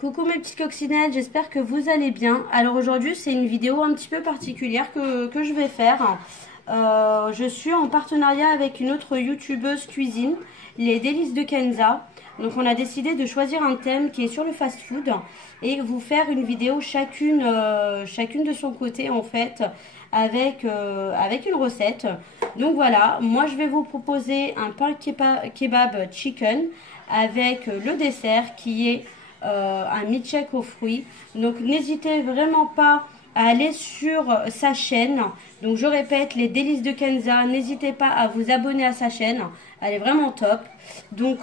Coucou mes petites coccinelles, j'espère que vous allez bien. Alors aujourd'hui c'est une vidéo un petit peu particulière que je vais faire. Je suis en partenariat avec une autre youtubeuse cuisine, les délices de Kenza. Donc on a décidé de choisir un thème qui est sur le fast food et vous faire une vidéo chacune de son côté en fait avec une recette. Donc voilà, moi je vais vous proposer un pain kebab chicken avec le dessert qui est un milkshake aux fruits. Donc n'hésitez vraiment pas à aller sur sa chaîne. Donc je répète, les délices de Kenza, n'hésitez pas à vous abonner à sa chaîne, elle est vraiment top. Donc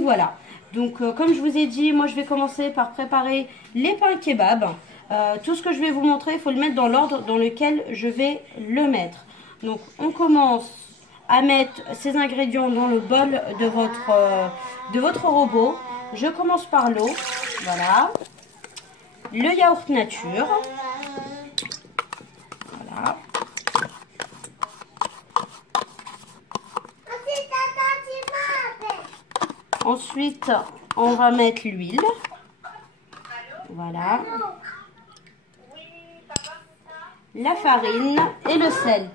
voilà. Donc comme je vous ai dit, moi je vais commencer par préparer les pains kebab. Tout ce que je vais vous montrer, il faut le mettre dans l'ordre dans lequel je vais le mettre. Donc on commence à mettre ces ingrédients dans le bol de votre robot. Je commence par l'eau, voilà, le yaourt nature, voilà. Ensuite, on va mettre l'huile, voilà, la farine et le sel.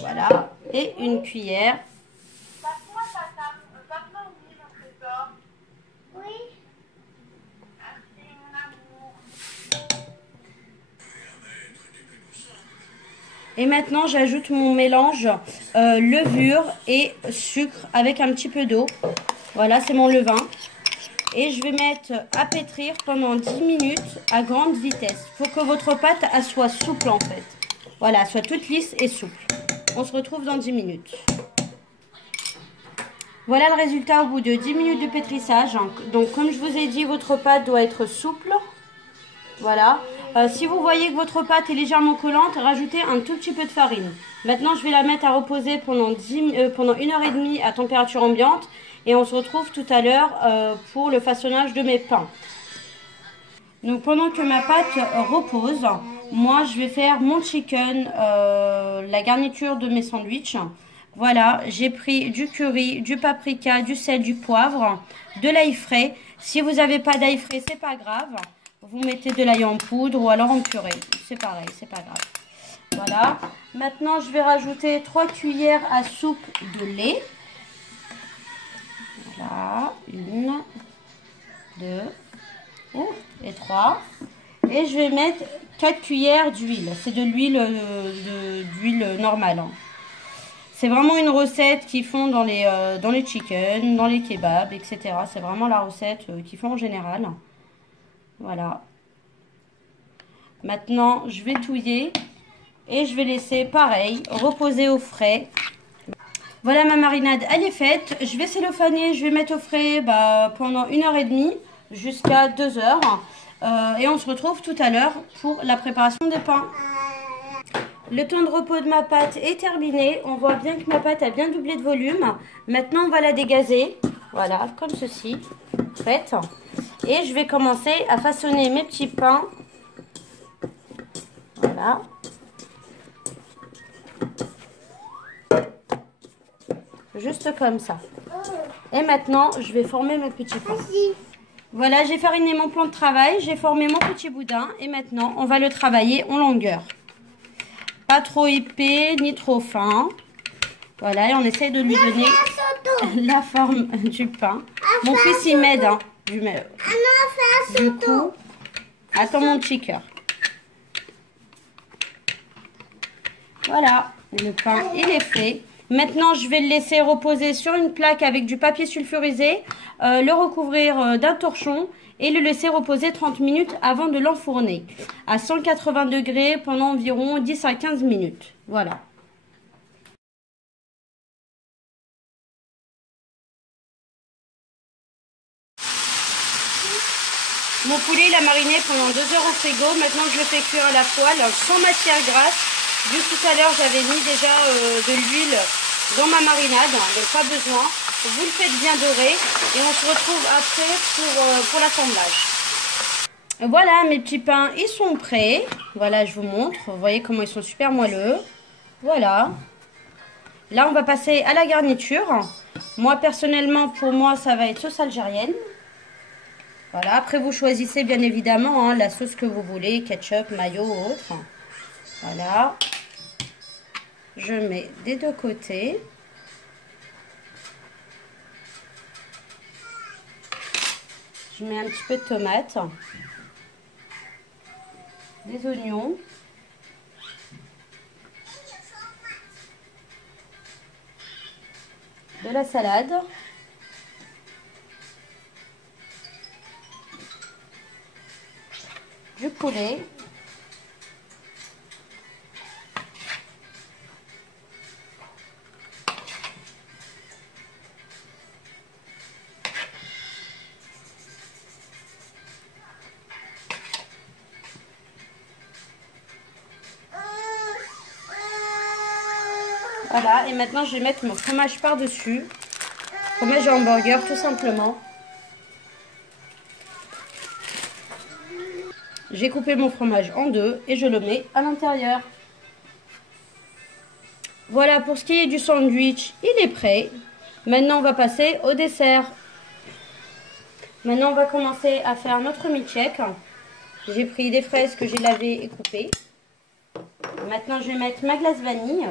Voilà, et une cuillère. Et maintenant, j'ajoute mon mélange levure et sucre avec un petit peu d'eau. Voilà, c'est mon levain. Et je vais mettre à pétrir pendant 10 minutes à grande vitesse. Il faut que votre pâte soit souple en fait. Voilà, soit toute lisse et souple. On se retrouve dans 10 minutes. Voilà le résultat au bout de 10 minutes de pétrissage. Donc comme je vous ai dit, votre pâte doit être souple. Voilà. Si vous voyez que votre pâte est légèrement collante, rajoutez un tout petit peu de farine. Maintenant, je vais la mettre à reposer pendant 1h30 à température ambiante. Et on se retrouve tout à l'heure pour le façonnage de mes pains. Donc pendant que ma pâte repose, moi je vais faire mon chicken, la garniture de mes sandwichs. Voilà, j'ai pris du curry, du paprika, du sel, du poivre, de l'ail frais. Si vous n'avez pas d'ail frais, c'est pas grave. Vous mettez de l'ail en poudre ou alors en purée. C'est pareil, c'est pas grave. Voilà. Maintenant, je vais rajouter 3 cuillères à soupe de lait. Voilà. 1, 2 et 3. Et je vais mettre 4 cuillères d'huile. C'est de l'huile normale. Hein. C'est vraiment une recette qu'ils font dans les chicken, dans les kebabs, etc. C'est vraiment la recette qu'ils font en général. Voilà. Maintenant, je vais touiller et je vais laisser pareil reposer au frais. Voilà, ma marinade, elle est faite. Je vais cellophaner, je vais mettre au frais pendant 1h30 jusqu'à 2h. Et on se retrouve tout à l'heure pour la préparation des pains. Le temps de repos de ma pâte est terminé. On voit bien que ma pâte a bien doublé de volume. Maintenant, on va la dégazer. Voilà, comme ceci. Prête. Et je vais commencer à façonner mes petits pains. Voilà. Juste comme ça. Et maintenant, je vais former mes petits pains. Voilà, j'ai fariné mon plan de travail. J'ai formé mon petit boudin. Et maintenant, on va le travailler en longueur. Pas trop épais, ni trop fin. Voilà, et on essaye de lui donner la forme du pain. Mon fils, il m'aide. Hein, du coup, attends mon petit cœur. Voilà, le pain, il est fait. Maintenant, je vais le laisser reposer sur une plaque avec du papier sulfurisé, le recouvrir d'un torchon et le laisser reposer 30 minutes avant de l'enfourner à 180 degrés pendant environ 10 à 15 minutes. Voilà. Mon poulet, il a mariné pendant 2 heures au frigo. Maintenant, je le fais cuire à la poêle sans matière grasse. Vu que tout à l'heure, j'avais mis déjà de l'huile dans ma marinade, donc pas besoin. Vous le faites bien dorer et on se retrouve après pour l'assemblage. Voilà, mes petits pains, ils sont prêts. Voilà, je vous montre. Vous voyez comment ils sont super moelleux. Voilà. Là, on va passer à la garniture. Moi, personnellement, pour moi, ça va être sauce algérienne. Voilà, après vous choisissez bien évidemment hein, la sauce que vous voulez, ketchup, mayo ou autre. Voilà. Je mets des deux côtés. Je mets un petit peu de tomate. Des oignons. De la salade. Du poulet. Voilà, et maintenant je vais mettre mon fromage par-dessus. Fromage hamburger tout simplement. J'ai coupé mon fromage en deux et je le mets à l'intérieur. Voilà, pour ce qui est du sandwich, il est prêt. Maintenant, on va passer au dessert. Maintenant, on va commencer à faire notre milkshake. J'ai pris des fraises que j'ai lavées et coupées. Maintenant, je vais mettre ma glace vanille.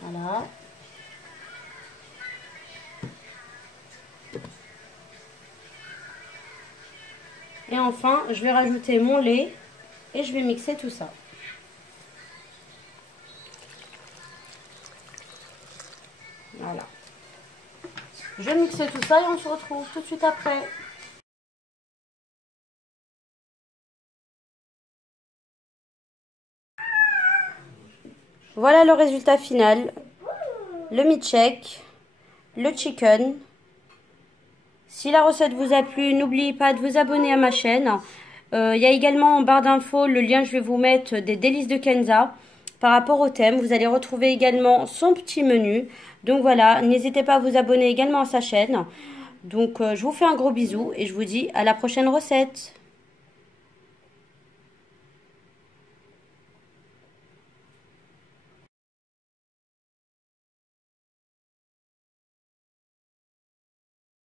Voilà. Et enfin, je vais rajouter mon lait et je vais mixer tout ça. Voilà. Je mixe tout ça et on se retrouve tout de suite après. Voilà le résultat final. Le milkshake, le chicken. Si la recette vous a plu, n'oubliez pas de vous abonner à ma chaîne. Il y a également en barre d'infos le lien, je vais vous mettre des délices de Kenza. Par rapport au thème, vous allez retrouver également son petit menu. Donc voilà, n'hésitez pas à vous abonner également à sa chaîne. Donc je vous fais un gros bisou et je vous dis à la prochaine recette.